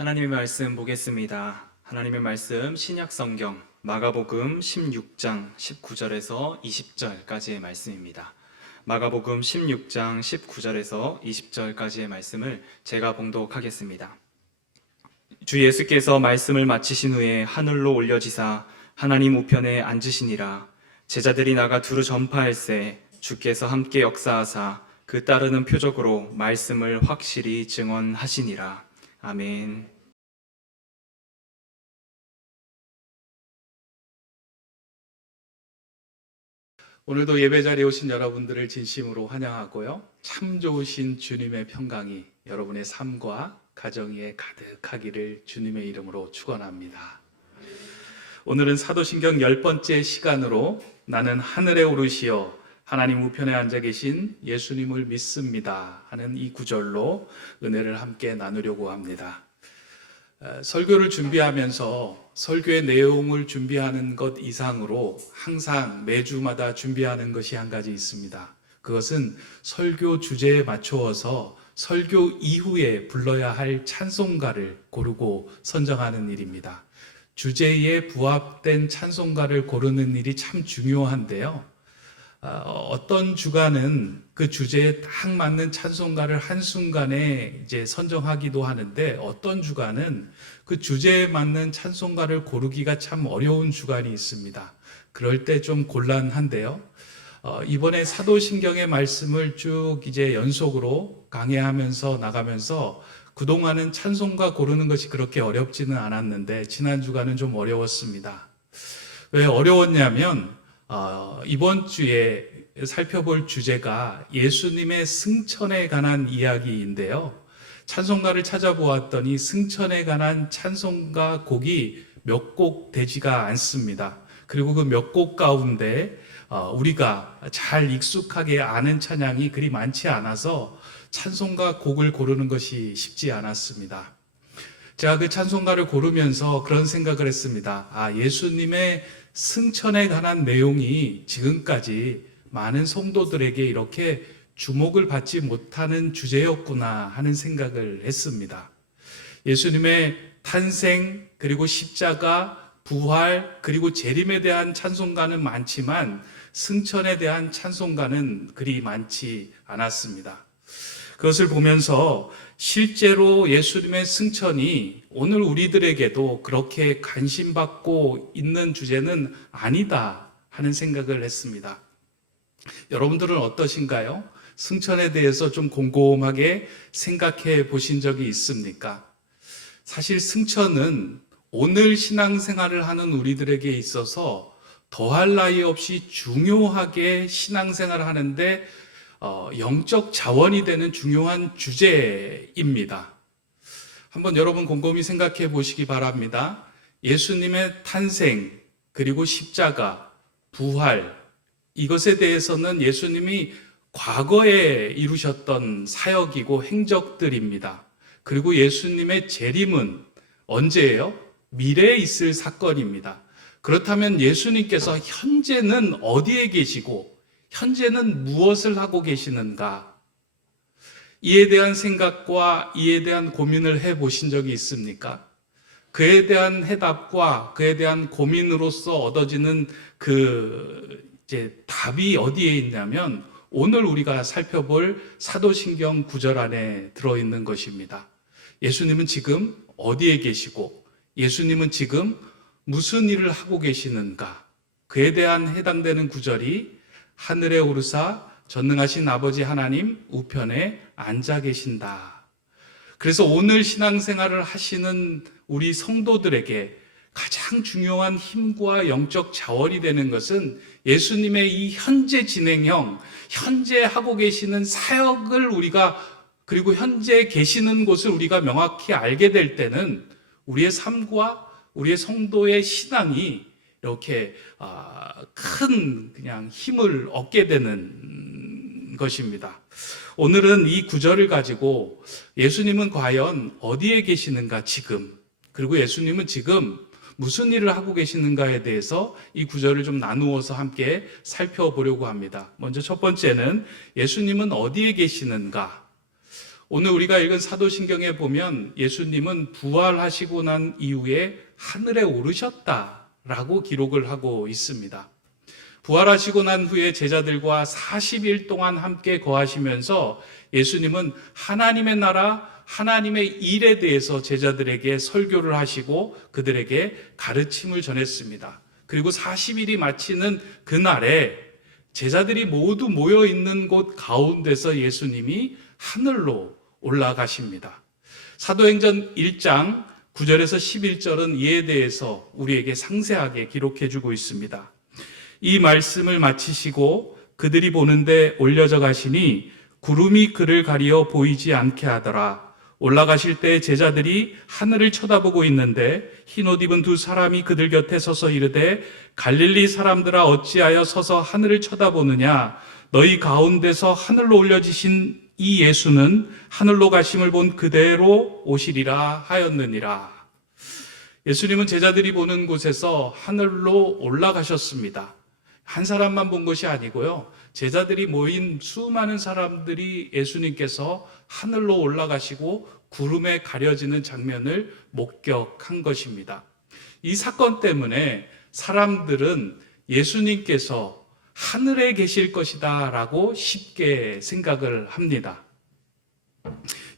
하나님의 말씀 보겠습니다. 하나님의 말씀 신약성경 마가복음 16장 19절에서 20절까지의 말씀입니다. 마가복음 16장 19절에서 20절까지의 말씀을 제가 봉독하겠습니다. 주 예수께서 말씀을 마치신 후에 하늘로 올려지사 하나님 우편에 앉으시니라. 제자들이 나가 두루 전파할세 주께서 함께 역사하사 그 따르는 표적으로 말씀을 확실히 증언하시니라. 아멘. 오늘도 예배 자리에 오신 여러분들을 진심으로 환영하고요. 참 좋으신 주님의 평강이 여러분의 삶과 가정 위에 가득하기를 주님의 이름으로 축원합니다. 오늘은 사도신경 10번째 시간으로 나는 하늘에 오르시어 하나님 우편에 앉아 계신 예수님을 믿습니다 하는 이 구절로 은혜를 함께 나누려고 합니다. 설교를 준비하면서 설교의 내용을 준비하는 것 이상으로 항상 매주마다 준비하는 것이 한 가지 있습니다. 그것은 설교 주제에 맞추어서 설교 이후에 불러야 할 찬송가를 고르고 선정하는 일입니다. 주제에 부합된 찬송가를 고르는 일이 참 중요한데요. 어떤 주간은 그 주제에 딱 맞는 찬송가를 한순간에 이제 선정하기도 하는데, 어떤 주간은 그 주제에 맞는 찬송가를 고르기가 참 어려운 주간이 있습니다. 그럴 때 좀 곤란한데요. 이번에 사도신경의 말씀을 쭉 이제 연속으로 강해하면서 나가면서 그동안은 찬송가 고르는 것이 그렇게 어렵지는 않았는데 지난 주간은 좀 어려웠습니다. 왜 어려웠냐면 이번 주에 살펴볼 주제가 예수님의 승천에 관한 이야기인데요. 찬송가를 찾아보았더니 승천에 관한 찬송가 곡이 몇 곡 되지가 않습니다. 그리고 그 몇 곡 가운데 우리가 잘 익숙하게 아는 찬양이 그리 많지 않아서 찬송가 곡을 고르는 것이 쉽지 않았습니다. 제가 그 찬송가를 고르면서 그런 생각을 했습니다. 예수님의 승천에 관한 내용이 지금까지 많은 성도들에게 이렇게 주목을 받지 못하는 주제였구나 하는 생각을 했습니다. 예수님의 탄생, 그리고 십자가, 부활, 그리고 재림에 대한 찬송가는 많지만 승천에 대한 찬송가는 그리 많지 않았습니다. 그것을 보면서 실제로 예수님의 승천이 오늘 우리들에게도 그렇게 관심받고 있는 주제는 아니다 하는 생각을 했습니다. 여러분들은 어떠신가요? 승천에 대해서 좀 곰곰하게 생각해 보신 적이 있습니까? 사실 승천은 오늘 신앙생활을 하는 우리들에게 있어서 더할 나위 없이 중요하게 신앙생활을 하는데 영적 자원이 되는 중요한 주제입니다. 한번 여러분 곰곰이 생각해 보시기 바랍니다. 예수님의 탄생, 그리고 십자가, 부활, 이것에 대해서는 예수님이 과거에 이루셨던 사역이고 행적들입니다. 그리고 예수님의 재림은 언제예요? 미래에 있을 사건입니다. 그렇다면 예수님께서 현재는 어디에 계시고 현재는 무엇을 하고 계시는가? 이에 대한 생각과 이에 대한 고민을 해보신 적이 있습니까? 그에 대한 해답과 그에 대한 고민으로서 얻어지는 답이 어디에 있냐면 오늘 우리가 살펴볼 사도신경 9절 안에 들어있는 것입니다. 예수님은 지금 어디에 계시고 예수님은 지금 무슨 일을 하고 계시는가? 그에 대한 해당되는 구절이 하늘에 오르사 전능하신 아버지 하나님 우편에 앉아 계신다. 그래서 오늘 신앙생활을 하시는 우리 성도들에게 가장 중요한 힘과 영적 자원이 되는 것은 예수님의 이 현재 진행형, 현재 하고 계시는 사역을 그리고 현재 계시는 곳을 우리가 명확히 알게 될 때는 우리의 삶과 우리의 성도의 신앙이 이렇게 큰 그냥 힘을 얻게 되는 것입니다. 오늘은 이 구절을 가지고 예수님은 과연 어디에 계시는가 지금, 그리고 예수님은 지금 무슨 일을 하고 계시는가에 대해서 이 구절을 좀 나누어서 함께 살펴보려고 합니다. 먼저 첫 번째는 예수님은 어디에 계시는가? 오늘 우리가 읽은 사도신경에 보면 예수님은 부활하시고 난 이후에 하늘에 오르셨다라고 기록을 하고 있습니다. 부활하시고 난 후에 제자들과 40일 동안 함께 거하시면서 예수님은 하나님의 나라, 하나님의 일에 대해서 제자들에게 설교를 하시고 그들에게 가르침을 전했습니다. 그리고 40일이 마치는 그날에 제자들이 모두 모여 있는 곳 가운데서 예수님이 하늘로 올라가십니다. 사도행전 1장 9절에서 11절은 이에 대해서 우리에게 상세하게 기록해 주고 있습니다. 이 말씀을 마치시고 그들이 보는데 올려져 가시니 구름이 그를 가리어 보이지 않게 하더라. 올라가실 때 제자들이 하늘을 쳐다보고 있는데 흰옷 입은 두 사람이 그들 곁에 서서 이르되 갈릴리 사람들아 어찌하여 서서 하늘을 쳐다보느냐. 너희 가운데서 하늘로 올려지신 이 예수는 하늘로 가심을 본 그대로 오시리라 하였느니라. 예수님은 제자들이 보는 곳에서 하늘로 올라가셨습니다. 한 사람만 본 것이 아니고요. 제자들이 모인 수많은 사람들이 예수님께서 하늘로 올라가시고 구름에 가려지는 장면을 목격한 것입니다. 이 사건 때문에 사람들은 예수님께서 하늘에 계실 것이다 라고 쉽게 생각을 합니다.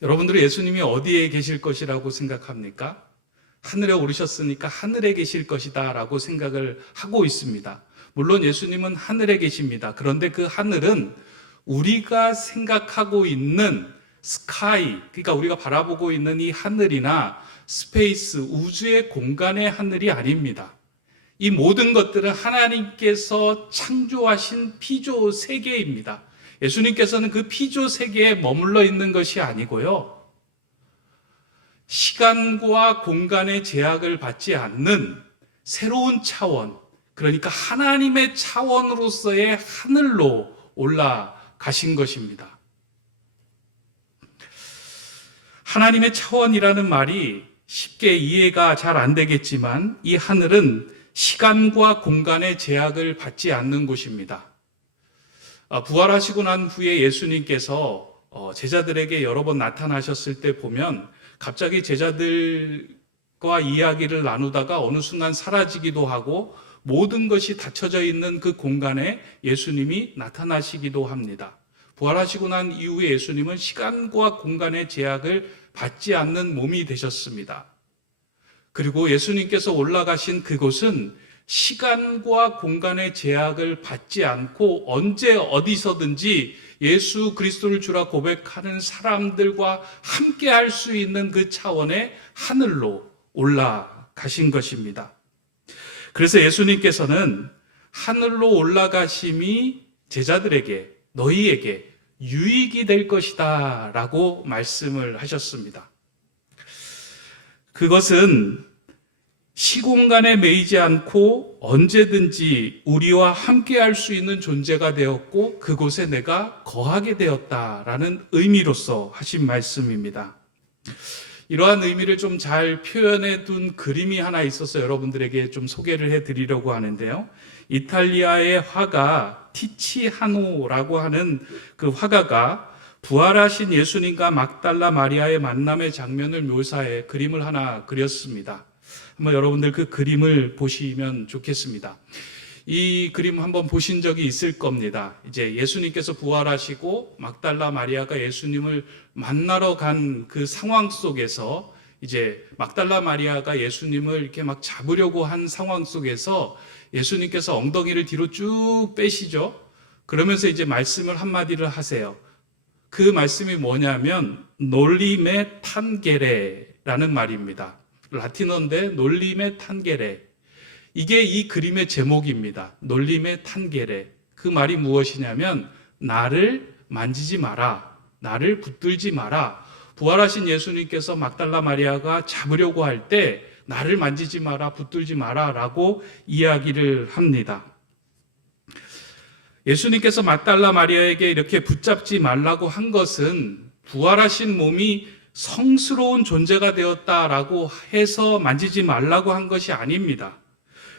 여러분들은 예수님이 어디에 계실 것이라고 생각합니까? 하늘에 오르셨으니까 하늘에 계실 것이다 라고 생각을 하고 있습니다. 물론 예수님은 하늘에 계십니다. 그런데 그 하늘은 우리가 생각하고 있는 스카이, 그러니까 우리가 바라보고 있는 이 하늘이나 스페이스, 우주의 공간의 하늘이 아닙니다. 이 모든 것들은 하나님께서 창조하신 피조 세계입니다. 예수님께서는 그 피조 세계에 머물러 있는 것이 아니고요. 시간과 공간의 제약을 받지 않는 새로운 차원, 그러니까 하나님의 차원으로서의 하늘로 올라가신 것입니다. 하나님의 차원이라는 말이 쉽게 이해가 잘 안 되겠지만 이 하늘은 시간과 공간의 제약을 받지 않는 곳입니다. 부활하시고 난 후에 예수님께서 제자들에게 여러 번 나타나셨을 때 보면 갑자기 제자들과 이야기를 나누다가 어느 순간 사라지기도 하고 모든 것이 닫혀져 있는 그 공간에 예수님이 나타나시기도 합니다. 부활하시고 난 이후에 예수님은 시간과 공간의 제약을 받지 않는 몸이 되셨습니다. 그리고 예수님께서 올라가신 그곳은 시간과 공간의 제약을 받지 않고 언제 어디서든지 예수 그리스도를 주라 고백하는 사람들과 함께 할 수 있는 그 차원의 하늘로 올라가신 것입니다. 그래서 예수님께서는 하늘로 올라가심이 제자들에게, 너희에게 유익이 될 것이다 라고 말씀을 하셨습니다. 그것은 시공간에 매이지 않고 언제든지 우리와 함께 할 수 있는 존재가 되었고 그곳에 내가 거하게 되었다라는 의미로서 하신 말씀입니다. 이러한 의미를 좀 잘 표현해 둔 그림이 하나 있어서 여러분들에게 좀 소개를 해 드리려고 하는데요. 이탈리아의 화가 티치하노라고 하는 그 화가가 부활하신 예수님과 막달라 마리아의 만남의 장면을 묘사해 그림을 하나 그렸습니다. 한번 여러분들 그 그림을 보시면 좋겠습니다. 이 그림 한번 보신 적이 있을 겁니다. 이제 예수님께서 부활하시고 막달라 마리아가 예수님을 만나러 간 그 상황 속에서 이제 막달라 마리아가 예수님을 이렇게 막 잡으려고 한 상황 속에서 예수님께서 엉덩이를 뒤로 쭉 빼시죠. 그러면서 이제 말씀을 한마디를 하세요. 그 말씀이 뭐냐면 놀림의 탄게레라는 말입니다. 라틴어인데 놀림의 탄게레. 이게 이 그림의 제목입니다. 놀림의 탄게레. 그 말이 무엇이냐면 나를 만지지 마라. 나를 붙들지 마라. 부활하신 예수님께서 막달라 마리아가 잡으려고 할 때 나를 만지지 마라, 붙들지 마라 라고 이야기를 합니다. 예수님께서 막달라 마리아에게 이렇게 붙잡지 말라고 한 것은 부활하신 몸이 성스러운 존재가 되었다라고 해서 만지지 말라고 한 것이 아닙니다.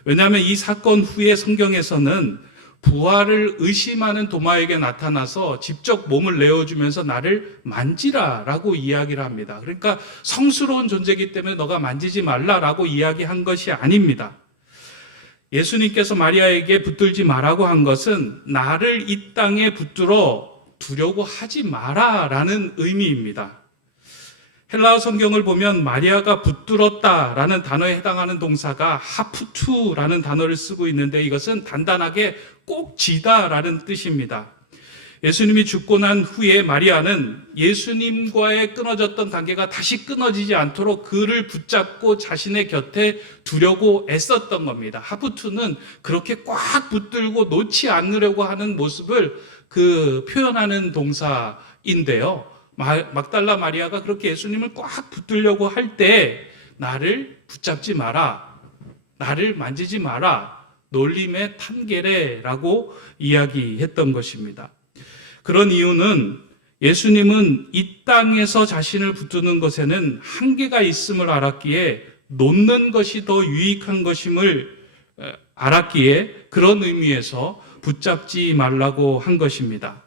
왜냐하면 이 사건 후에 성경에서는 부활을 의심하는 도마에게 나타나서 직접 몸을 내어주면서 나를 만지라라고 이야기를 합니다. 그러니까 성스러운 존재이기 때문에 너가 만지지 말라라고 이야기한 것이 아닙니다. 예수님께서 마리아에게 붙들지 말라고 한 것은 나를 이 땅에 붙들어 두려고 하지 마라라는 의미입니다. 헬라어 성경을 보면 마리아가 붙들었다라는 단어에 해당하는 동사가 하프투라는 단어를 쓰고 있는데 이것은 단단하게 꼭 쥐다라는 뜻입니다. 예수님이 죽고 난 후에 마리아는 예수님과의 끊어졌던 관계가 다시 끊어지지 않도록 그를 붙잡고 자신의 곁에 두려고 애썼던 겁니다. 하프투는 그렇게 꽉 붙들고 놓지 않으려고 하는 모습을 표현하는 동사인데요. 막달라 마리아가 그렇게 예수님을 꽉 붙들려고 할 때 나를 붙잡지 마라, 나를 만지지 마라, 놀림의 탄게레라고 이야기했던 것입니다. 그런 이유는 예수님은 이 땅에서 자신을 붙드는 것에는 한계가 있음을 알았기에 놓는 것이 더 유익한 것임을 알았기에 그런 의미에서 붙잡지 말라고 한 것입니다.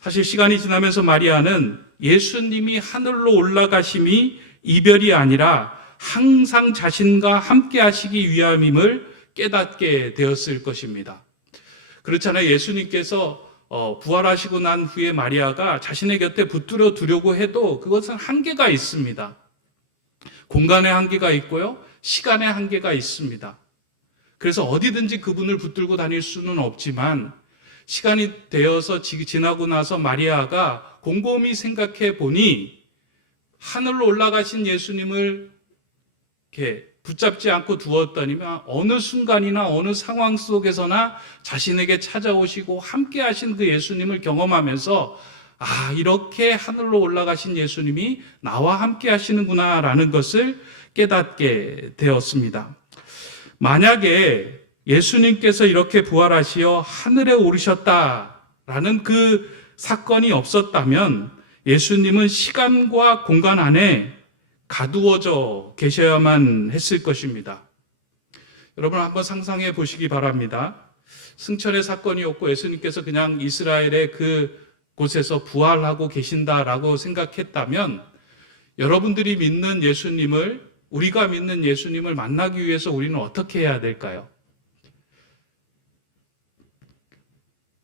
사실 시간이 지나면서 마리아는 예수님이 하늘로 올라가심이 이별이 아니라 항상 자신과 함께 하시기 위함임을 깨닫게 되었을 것입니다. 그렇잖아요. 예수님께서 부활하시고 난 후에 마리아가 자신의 곁에 붙들어 두려고 해도 그것은 한계가 있습니다. 공간의 한계가 있고요. 시간의 한계가 있습니다. 그래서 어디든지 그분을 붙들고 다닐 수는 없지만 시간이 되어서 지나고 나서 마리아가 곰곰이 생각해 보니 하늘로 올라가신 예수님을 이렇게 붙잡지 않고 두었더니만 어느 순간이나 어느 상황 속에서나 자신에게 찾아오시고 함께 하신 그 예수님을 경험하면서 이렇게 하늘로 올라가신 예수님이 나와 함께 하시는구나 라는 것을 깨닫게 되었습니다. 만약에 예수님께서 이렇게 부활하시어 하늘에 오르셨다라는 그 사건이 없었다면 예수님은 시간과 공간 안에 가두어져 계셔야만 했을 것입니다. 여러분 한번 상상해 보시기 바랍니다. 승천의 사건이 없고 예수님께서 그냥 이스라엘의 그 곳에서 부활하고 계신다라고 생각했다면 여러분들이 믿는 예수님을, 우리가 믿는 예수님을 만나기 위해서 우리는 어떻게 해야 될까요?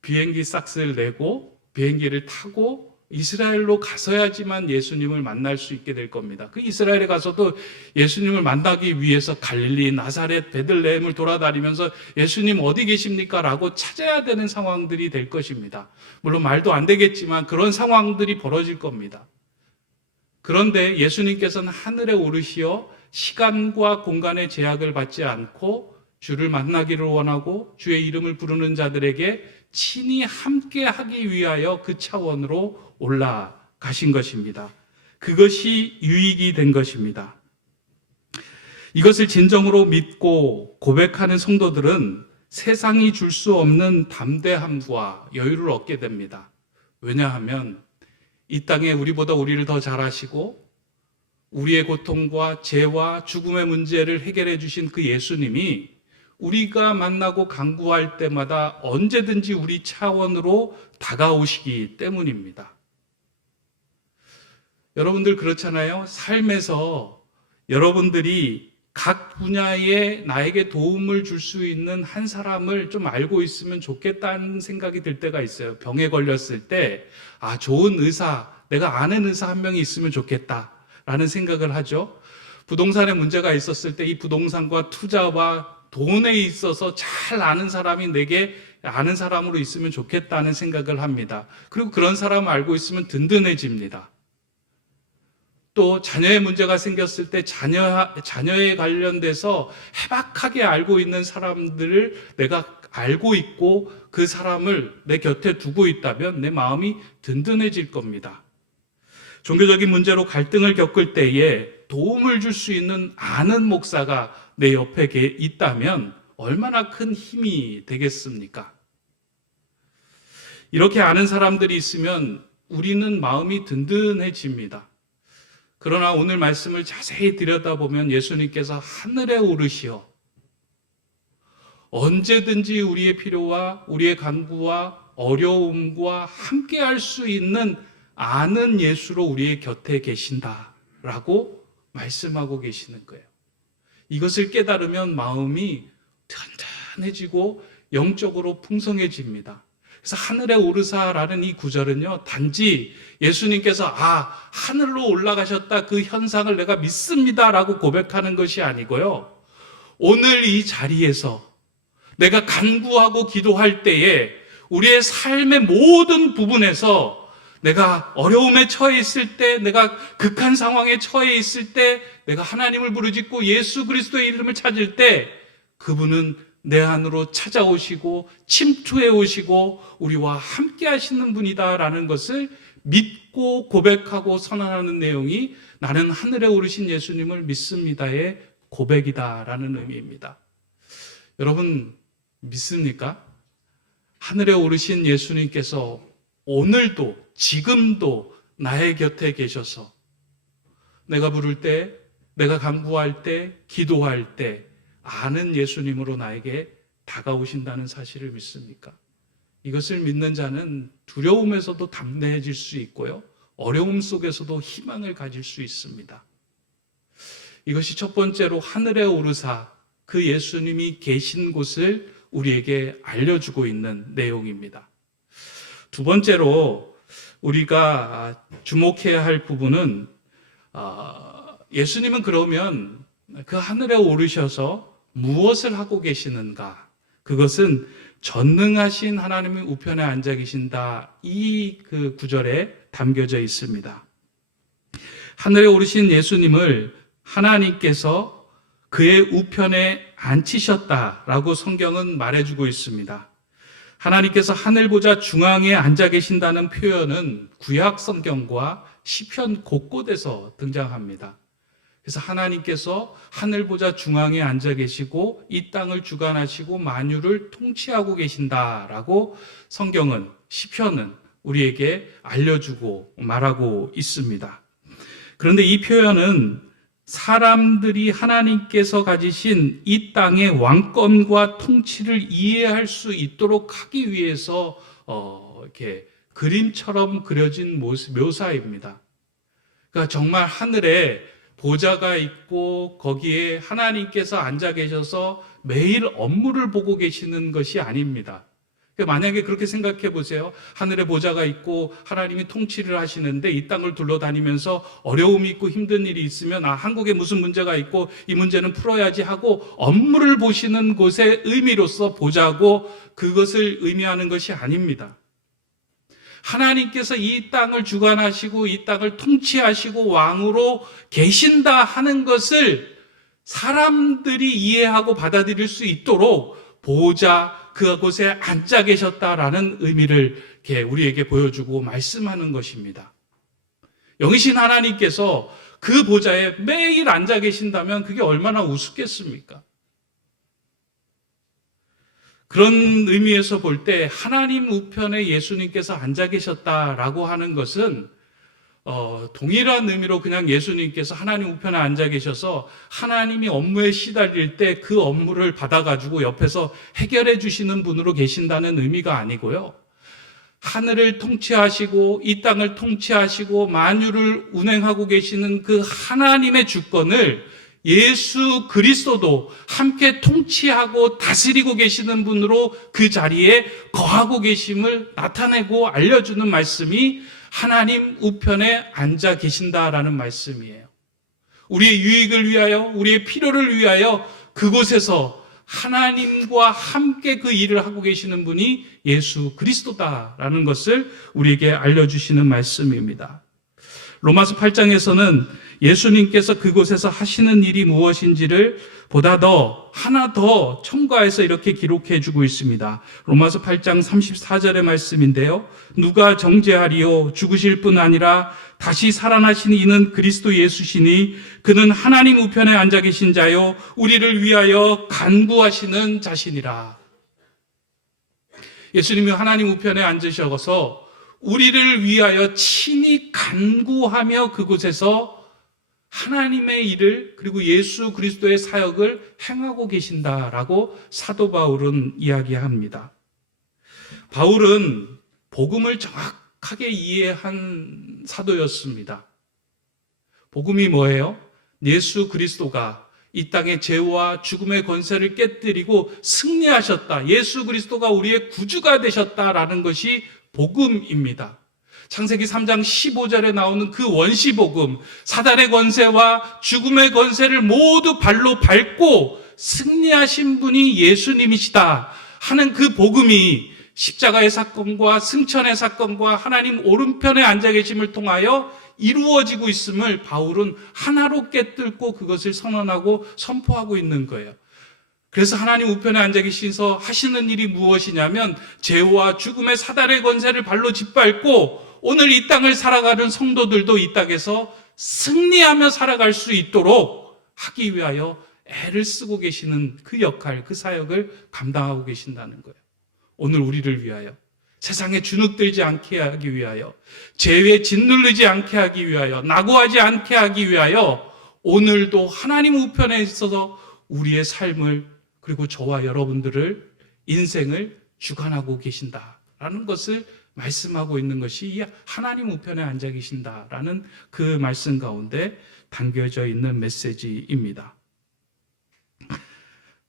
비행기 싹스를 내고 비행기를 타고 이스라엘로 가서야지만 예수님을 만날 수 있게 될 겁니다. 그 이스라엘에 가서도 예수님을 만나기 위해서 갈릴리, 나사렛, 베들레헴을 돌아다니면서 예수님 어디 계십니까? 라고 찾아야 되는 상황들이 될 것입니다. 물론 말도 안 되겠지만 그런 상황들이 벌어질 겁니다. 그런데 예수님께서는 하늘에 오르시어 시간과 공간의 제약을 받지 않고 주를 만나기를 원하고 주의 이름을 부르는 자들에게 친히 함께 하기 위하여 그 차원으로 올라가신 것입니다. 그것이 유익이 된 것입니다. 이것을 진정으로 믿고 고백하는 성도들은 세상이 줄 수 없는 담대함과 여유를 얻게 됩니다. 왜냐하면 이 땅에 우리보다 우리를 더 잘 아시고 우리의 고통과 죄와 죽음의 문제를 해결해 주신 그 예수님이 우리가 만나고 간구할 때마다 언제든지 우리 차원으로 다가오시기 때문입니다. 여러분들 그렇잖아요. 삶에서 여러분들이 각 분야에 나에게 도움을 줄 수 있는 한 사람을 좀 알고 있으면 좋겠다는 생각이 들 때가 있어요. 병에 걸렸을 때 좋은 의사, 내가 아는 의사 한 명이 있으면 좋겠다라는 생각을 하죠. 부동산에 문제가 있었을 때 이 부동산과 투자와 돈에 있어서 잘 아는 사람이 내게 아는 사람으로 있으면 좋겠다는 생각을 합니다. 그리고 그런 사람을 알고 있으면 든든해집니다. 또 자녀의 문제가 생겼을 때 자녀에 관련돼서 해박하게 알고 있는 사람들을 내가 알고 있고 그 사람을 내 곁에 두고 있다면 내 마음이 든든해질 겁니다. 종교적인 문제로 갈등을 겪을 때에 도움을 줄 수 있는 아는 목사가 내 옆에 있다면 얼마나 큰 힘이 되겠습니까? 이렇게 아는 사람들이 있으면 우리는 마음이 든든해집니다. 그러나 오늘 말씀을 자세히 들여다보면 예수님께서 하늘에 오르시어 언제든지 우리의 필요와 우리의 간구와 어려움과 함께 할 수 있는 아는 예수로 우리의 곁에 계신다라고 말씀하고 계시는 거예요. 이것을 깨달으면 마음이 튼튼해지고 영적으로 풍성해집니다. 그래서 하늘에 오르사라는 이 구절은요, 단지 예수님께서 하늘로 올라가셨다 그 현상을 내가 믿습니다라고 고백하는 것이 아니고요, 오늘 이 자리에서 내가 간구하고 기도할 때에 우리의 삶의 모든 부분에서 내가 어려움에 처해 있을 때, 내가 극한 상황에 처해 있을 때, 내가 하나님을 부르짖고 예수 그리스도의 이름을 찾을 때 그분은 내 안으로 찾아오시고 침투해 오시고 우리와 함께 하시는 분이다라는 것을 믿고 고백하고 선언하는 내용이 나는 하늘에 오르신 예수님을 믿습니다의 고백이다라는 의미입니다. 여러분 믿습니까? 하늘에 오르신 예수님께서 오늘도 지금도 나의 곁에 계셔서 내가 부를 때, 내가 간구할 때, 기도할 때 아는 예수님으로 나에게 다가오신다는 사실을 믿습니까? 이것을 믿는 자는 두려움에서도 담대해질 수 있고요, 어려움 속에서도 희망을 가질 수 있습니다. 이것이 첫 번째로 하늘에 오르사 그 예수님이 계신 곳을 우리에게 알려주고 있는 내용입니다. 두 번째로 우리가 주목해야 할 부분은 예수님은 그러면 그 하늘에 오르셔서 무엇을 하고 계시는가? 그것은 전능하신 하나님의 우편에 앉아 계신다, 이 그 구절에 담겨져 있습니다. 하늘에 오르신 예수님을 하나님께서 그의 우편에 앉히셨다라고 성경은 말해주고 있습니다. 하나님께서 하늘 보좌 중앙에 앉아 계신다는 표현은 구약 성경과 시편 곳곳에서 등장합니다. 그래서 하나님께서 하늘 보좌 중앙에 앉아 계시고 이 땅을 주관하시고 만유를 통치하고 계신다라고 성경은, 시편은 우리에게 알려주고 말하고 있습니다. 그런데 이 표현은 사람들이 하나님께서 가지신 이 땅의 왕권과 통치를 이해할 수 있도록 하기 위해서 이렇게 그림처럼 그려진 묘사입니다. 그러니까 정말 하늘에 보좌가 있고 거기에 하나님께서 앉아 계셔서 매일 업무를 보고 계시는 것이 아닙니다. 만약에 그렇게 생각해 보세요. 하늘에 보좌가 있고 하나님이 통치를 하시는데 이 땅을 둘러다니면서 어려움이 있고 힘든 일이 있으면 한국에 무슨 문제가 있고 이 문제는 풀어야지 하고 업무를 보시는 곳의 의미로서 보좌고 그것을 의미하는 것이 아닙니다. 하나님께서 이 땅을 주관하시고 이 땅을 통치하시고 왕으로 계신다 하는 것을 사람들이 이해하고 받아들일 수 있도록 보좌, 그곳에 앉아 계셨다라는 의미를 우리에게 보여주고 말씀하는 것입니다. 영이신 하나님께서 그 보좌에 매일 앉아 계신다면 그게 얼마나 우습겠습니까? 그런 의미에서 볼 때 하나님 우편에 예수님께서 앉아 계셨다라고 하는 것은 동일한 의미로 그냥 예수님께서 하나님 우편에 앉아 계셔서 하나님이 업무에 시달릴 때 그 업무를 받아가지고 옆에서 해결해 주시는 분으로 계신다는 의미가 아니고요, 하늘을 통치하시고 이 땅을 통치하시고 만유를 운행하고 계시는 그 하나님의 주권을 예수 그리스도도 함께 통치하고 다스리고 계시는 분으로 그 자리에 거하고 계심을 나타내고 알려주는 말씀이 하나님 우편에 앉아 계신다라는 말씀이에요. 우리의 유익을 위하여, 우리의 필요를 위하여 그곳에서 하나님과 함께 그 일을 하고 계시는 분이 예수 그리스도다라는 것을 우리에게 알려주시는 말씀입니다. 로마서 8장에서는 예수님께서 그곳에서 하시는 일이 무엇인지를 하나 더 첨가해서 이렇게 기록해 주고 있습니다. 로마서 8장 34절의 말씀인데요. 누가 정죄하리요? 죽으실 뿐 아니라 다시 살아나신 이는 그리스도 예수시니 그는 하나님 우편에 앉아 계신 자요 우리를 위하여 간구하시는 자시니라. 예수님이 하나님 우편에 앉으셔서 우리를 위하여 친히 간구하며 그곳에서 하나님의 일을 그리고 예수 그리스도의 사역을 행하고 계신다라고 사도 바울은 이야기합니다. 바울은 복음을 정확하게 이해한 사도였습니다. 복음이 뭐예요? 예수 그리스도가 이 땅의 죄와 죽음의 권세를 깨뜨리고 승리하셨다. 예수 그리스도가 우리의 구주가 되셨다라는 것이 복음입니다. 창세기 3장 15절에 나오는 그 원시복음, 사단의 권세와 죽음의 권세를 모두 발로 밟고 승리하신 분이 예수님이시다 하는 그 복음이 십자가의 사건과 승천의 사건과 하나님 오른편에 앉아 계심을 통하여 이루어지고 있음을 바울은 하나로 깨뚫고 그것을 선언하고 선포하고 있는 거예요. 그래서 하나님 우편에 앉아 계시서 하시는 일이 무엇이냐면 죄와 죽음의 사단의 권세를 발로 짓밟고 오늘 이 땅을 살아가는 성도들도 이 땅에서 승리하며 살아갈 수 있도록 하기 위하여 애를 쓰고 계시는 그 역할, 그 사역을 감당하고 계신다는 거예요. 오늘 우리를 위하여, 세상에 주눅들지 않게 하기 위하여, 죄에 짓눌리지 않게 하기 위하여, 낙오하지 않게 하기 위하여 오늘도 하나님 우편에 있어서 우리의 삶을 그리고 저와 여러분들을 인생을 주관하고 계신다라는 것을 말씀하고 있는 것이 이 하나님 우편에 앉아 계신다라는 그 말씀 가운데 담겨져 있는 메시지입니다.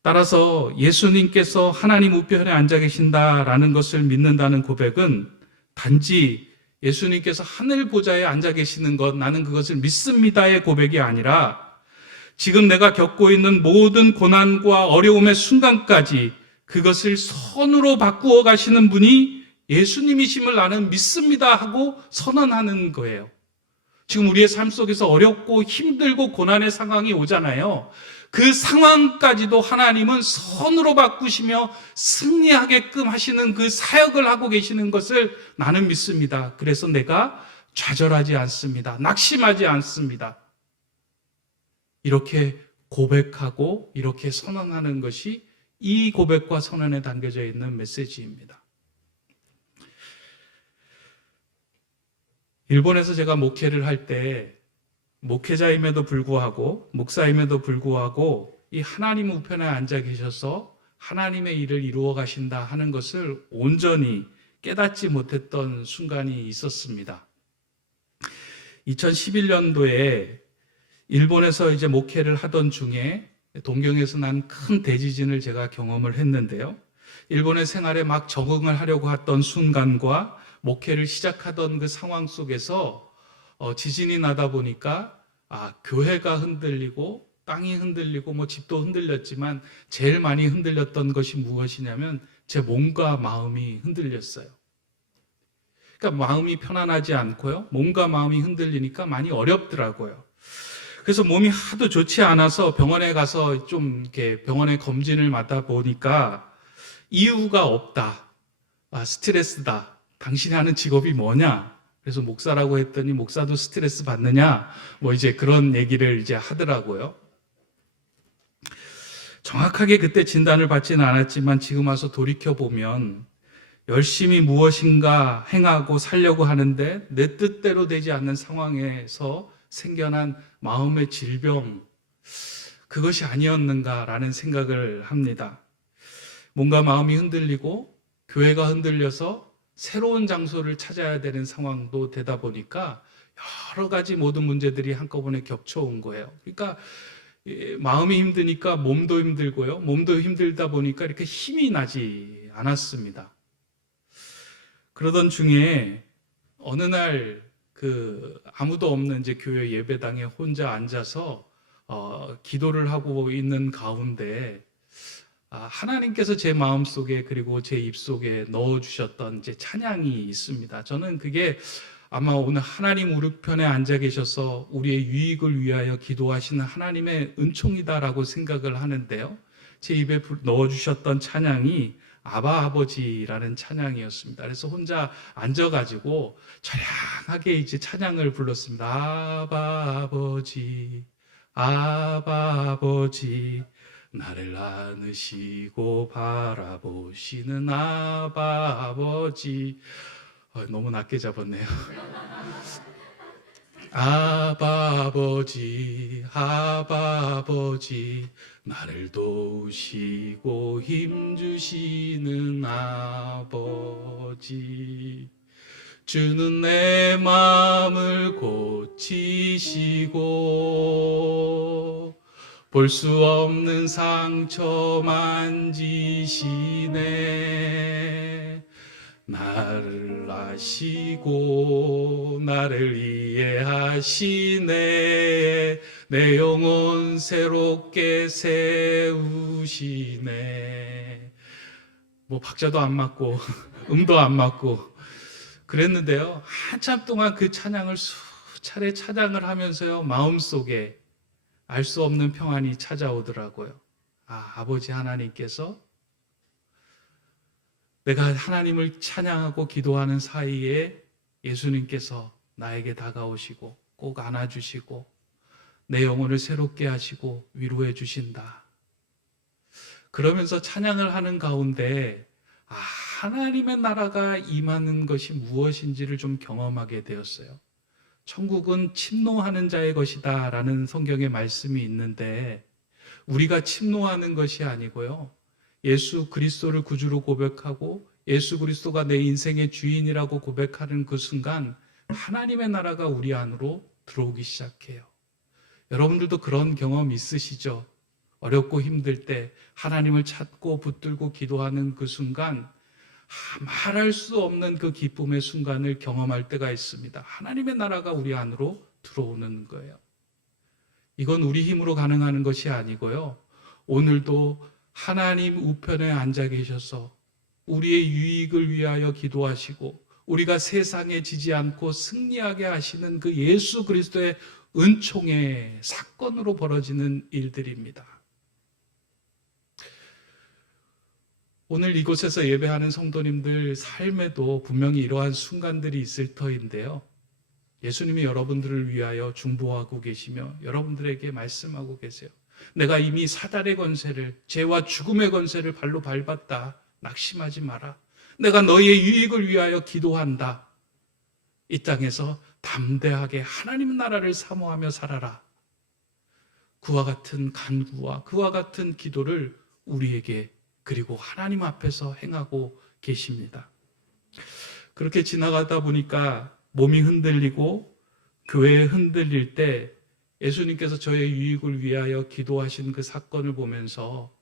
따라서 예수님께서 하나님 우편에 앉아 계신다라는 것을 믿는다는 고백은 단지 예수님께서 하늘 보좌에 앉아 계시는 것, 나는 그것을 믿습니다의 고백이 아니라 지금 내가 겪고 있는 모든 고난과 어려움의 순간까지 그것을 선으로 바꾸어 가시는 분이 예수님이심을 나는 믿습니다 하고 선언하는 거예요. 지금 우리의 삶 속에서 어렵고 힘들고 고난의 상황이 오잖아요. 그 상황까지도 하나님은 선으로 바꾸시며 승리하게끔 하시는 그 사역을 하고 계시는 것을 나는 믿습니다. 그래서 내가 좌절하지 않습니다. 낙심하지 않습니다. 이렇게 고백하고 이렇게 선언하는 것이 이 고백과 선언에 담겨져 있는 메시지입니다. 일본에서 제가 목회를 할 때 목회자임에도 불구하고 목사임에도 불구하고 이 하나님 우편에 앉아 계셔서 하나님의 일을 이루어 가신다 하는 것을 온전히 깨닫지 못했던 순간이 있었습니다. 2011년도에 일본에서 이제 목회를 하던 중에 동경에서 난 큰 대지진을 제가 경험을 했는데요. 일본의 생활에 막 적응을 하려고 했던 순간과 목회를 시작하던 그 상황 속에서 지진이 나다 보니까 교회가 흔들리고 땅이 흔들리고 뭐 집도 흔들렸지만 제일 많이 흔들렸던 것이 무엇이냐면 제 몸과 마음이 흔들렸어요. 그러니까 마음이 편안하지 않고요. 몸과 마음이 흔들리니까 많이 어렵더라고요. 그래서 몸이 하도 좋지 않아서 병원에 가서 좀 이렇게 병원에 검진을 맡아 보니까 이유가 없다. 스트레스다. 당신이 하는 직업이 뭐냐? 그래서 목사라고 했더니 목사도 스트레스 받느냐? 뭐 이제 그런 얘기를 이제 하더라고요. 정확하게 그때 진단을 받지는 않았지만 지금 와서 돌이켜보면 열심히 무엇인가 행하고 살려고 하는데 내 뜻대로 되지 않는 상황에서 생겨난 마음의 질병, 그것이 아니었는가라는 생각을 합니다. 뭔가 마음이 흔들리고 교회가 흔들려서 새로운 장소를 찾아야 되는 상황도 되다 보니까 여러 가지 모든 문제들이 한꺼번에 겹쳐온 거예요. 그러니까 마음이 힘드니까 몸도 힘들고요. 몸도 힘들다 보니까 이렇게 힘이 나지 않았습니다. 그러던 중에 어느 날 아무도 없는 이제 교회 예배당에 혼자 앉아서 기도를 하고 있는 가운데 하나님께서 제 마음속에 그리고 제 입속에 넣어주셨던 이제 찬양이 있습니다. 저는 그게 아마 오늘 하나님 우편에 앉아 계셔서 우리의 유익을 위하여 기도하시는 하나님의 은총이다라고 생각을 하는데요. 제 입에 넣어주셨던 찬양이 아바 아버지라는 찬양이었습니다. 그래서 혼자 앉아가지고 처량하게 이제 찬양을 불렀습니다. 아바 아버지, 아바 아버지, 나를 안으시고 바라보시는 아바 아버지. 너무 낮게 잡았네요. 아바 아버지, 아바 아버지, 나를 도우시고 힘주시는 아버지. 주는 내 마음을 고치시고 볼 수 없는 상처 만지시네. 나를 아시고 나를 이해하시네. 내 영혼 새롭게 세우시네. 뭐 박자도 안 맞고 음도 안 맞고 그랬는데요. 한참 동안 그 찬양을 수차례 찬양을 하면서요, 마음속에 알 수 없는 평안이 찾아오더라고요. 아버지 하나님께서 내가 하나님을 찬양하고 기도하는 사이에 예수님께서 나에게 다가오시고 꼭 안아주시고 내 영혼을 새롭게 하시고 위로해 주신다. 그러면서 찬양을 하는 가운데 하나님의 나라가 임하는 것이 무엇인지를 좀 경험하게 되었어요. 천국은 침노하는 자의 것이다 라는 성경의 말씀이 있는데, 우리가 침노하는 것이 아니고요, 예수 그리스도를 구주로 고백하고 예수 그리스도가 내 인생의 주인이라고 고백하는 그 순간 하나님의 나라가 우리 안으로 들어오기 시작해요. 여러분들도 그런 경험 있으시죠? 어렵고 힘들 때 하나님을 찾고 붙들고 기도하는 그 순간 말할 수 없는 그 기쁨의 순간을 경험할 때가 있습니다. 하나님의 나라가 우리 안으로 들어오는 거예요. 이건 우리 힘으로 가능한 것이 아니고요, 오늘도 하나님 우편에 앉아 계셔서 우리의 유익을 위하여 기도하시고 우리가 세상에 지지 않고 승리하게 하시는 그 예수 그리스도의 은총의 사건으로 벌어지는 일들입니다. 오늘 이곳에서 예배하는 성도님들 삶에도 분명히 이러한 순간들이 있을 터인데요, 예수님이 여러분들을 위하여 중보하고 계시며 여러분들에게 말씀하고 계세요. 내가 이미 사단의 권세를, 죄와 죽음의 권세를 발로 밟았다. 낙심하지 마라. 내가 너희의 유익을 위하여 기도한다. 이 땅에서 담대하게 하나님 나라를 사모하며 살아라. 그와 같은 간구와 그와 같은 기도를 우리에게 그리고 하나님 앞에서 행하고 계십니다. 그렇게 지나가다 보니까 몸이 흔들리고 교회에 흔들릴 때 예수님께서 저의 유익을 위하여 기도하신 그 사건을 보면서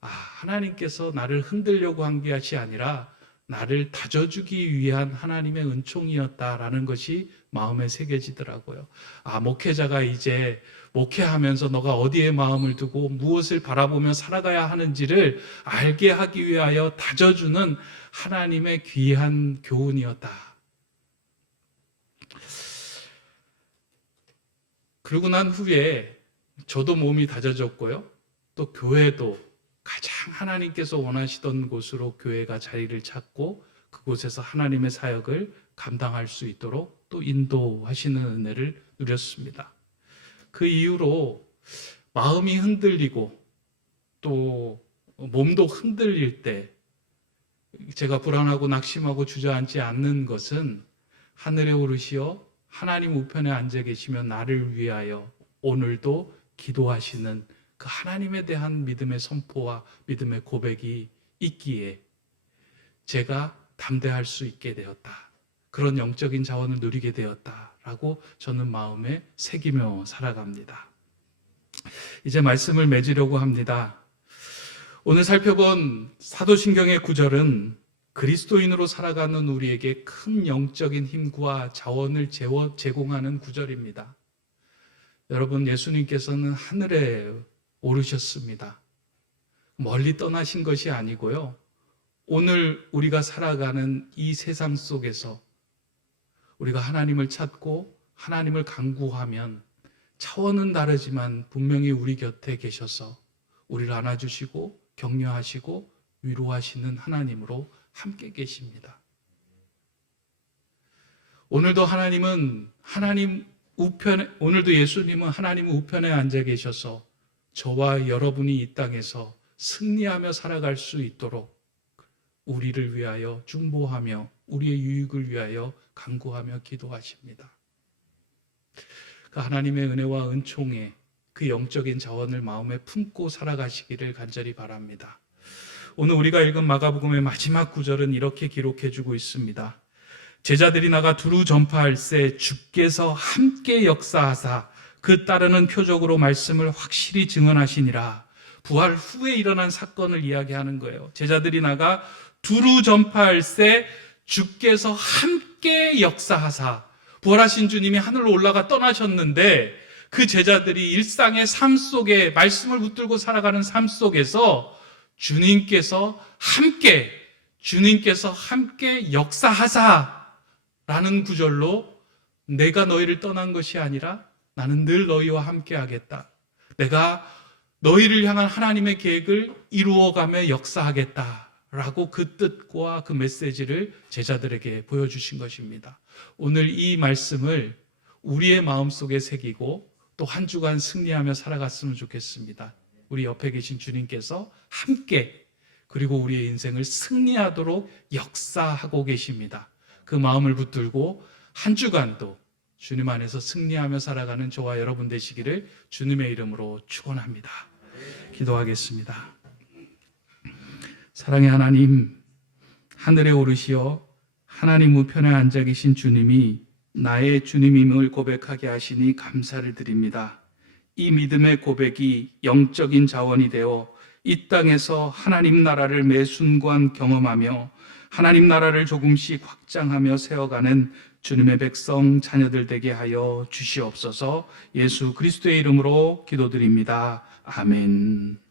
하나님께서 나를 흔들려고 한 것이 아니라 나를 다져주기 위한 하나님의 은총이었다라는 것이 마음에 새겨지더라고요. 목회자가 이제 목회하면서 너가 어디에 마음을 두고 무엇을 바라보며 살아가야 하는지를 알게 하기 위하여 다져주는 하나님의 귀한 교훈이었다. 그러고 난 후에 저도 몸이 다져졌고요, 또 교회도 가장 하나님께서 원하시던 곳으로 교회가 자리를 찾고 그곳에서 하나님의 사역을 감당할 수 있도록 또 인도하시는 은혜를 누렸습니다. 그 이후로 마음이 흔들리고 또 몸도 흔들릴 때 제가 불안하고 낙심하고 주저앉지 않는 것은 하늘에 오르시어 하나님 우편에 앉아 계시며 나를 위하여 오늘도 기도하시는 그 하나님에 대한 믿음의 선포와 믿음의 고백이 있기에 제가 담대할 수 있게 되었다. 그런 영적인 자원을 누리게 되었다라고 저는 마음에 새기며 살아갑니다. 이제 말씀을 맺으려고 합니다. 오늘 살펴본 사도신경의 구절은 그리스도인으로 살아가는 우리에게 큰 영적인 힘과 자원을 제공하는 구절입니다. 여러분, 예수님께서는 하늘에 오르셨습니다. 멀리 떠나신 것이 아니고요, 오늘 우리가 살아가는 이 세상 속에서 우리가 하나님을 찾고 하나님을 간구하면 차원은 다르지만 분명히 우리 곁에 계셔서 우리를 안아주시고 격려하시고 위로하시는 하나님으로 함께 계십니다. 오늘도 오늘도 예수님은 하나님 우편에 앉아 계셔서 저와 여러분이 이 땅에서 승리하며 살아갈 수 있도록 우리를 위하여 중보하며 우리의 유익을 위하여 간구하며 기도하십니다. 그 하나님의 은혜와 은총에 그 영적인 자원을 마음에 품고 살아가시기를 간절히 바랍니다. 오늘 우리가 읽은 마가복음의 마지막 구절은 이렇게 기록해 주고 있습니다. 제자들이 나가 두루 전파할세 주께서 함께 역사하사 그 따르는 표적으로 말씀을 확실히 증언하시니라. 부활 후에 일어난 사건을 이야기하는 거예요. 제자들이 나가 두루 전파할세 주께서 함께 역사하사. 부활하신 주님이 하늘로 올라가 떠나셨는데 그 제자들이 일상의 삶 속에 말씀을 붙들고 살아가는 삶 속에서 주님께서 함께 역사하사라는 구절로 내가 너희를 떠난 것이 아니라 나는 늘 너희와 함께 하겠다. 내가 너희를 향한 하나님의 계획을 이루어가며 역사하겠다라고 그 뜻과 그 메시지를 제자들에게 보여주신 것입니다. 오늘 이 말씀을 우리의 마음속에 새기고 또 한 주간 승리하며 살아갔으면 좋겠습니다. 우리 옆에 계신 주님께서 함께 그리고 우리의 인생을 승리하도록 역사하고 계십니다. 그 마음을 붙들고 한 주간도 주님 안에서 승리하며 살아가는 저와 여러분 되시기를 주님의 이름으로 축원합니다. 기도하겠습니다. 사랑의 하나님, 하늘에 오르시어 하나님 우편에 앉아 계신 주님이 나의 주님임을 고백하게 하시니 감사를 드립니다. 이 믿음의 고백이 영적인 자원이 되어 이 땅에서 하나님 나라를 매 순간 경험하며 하나님 나라를 조금씩 확장하며 세워가는 주님의 백성 자녀들 되게 하여 주시옵소서. 예수 그리스도의 이름으로 기도드립니다. 아멘.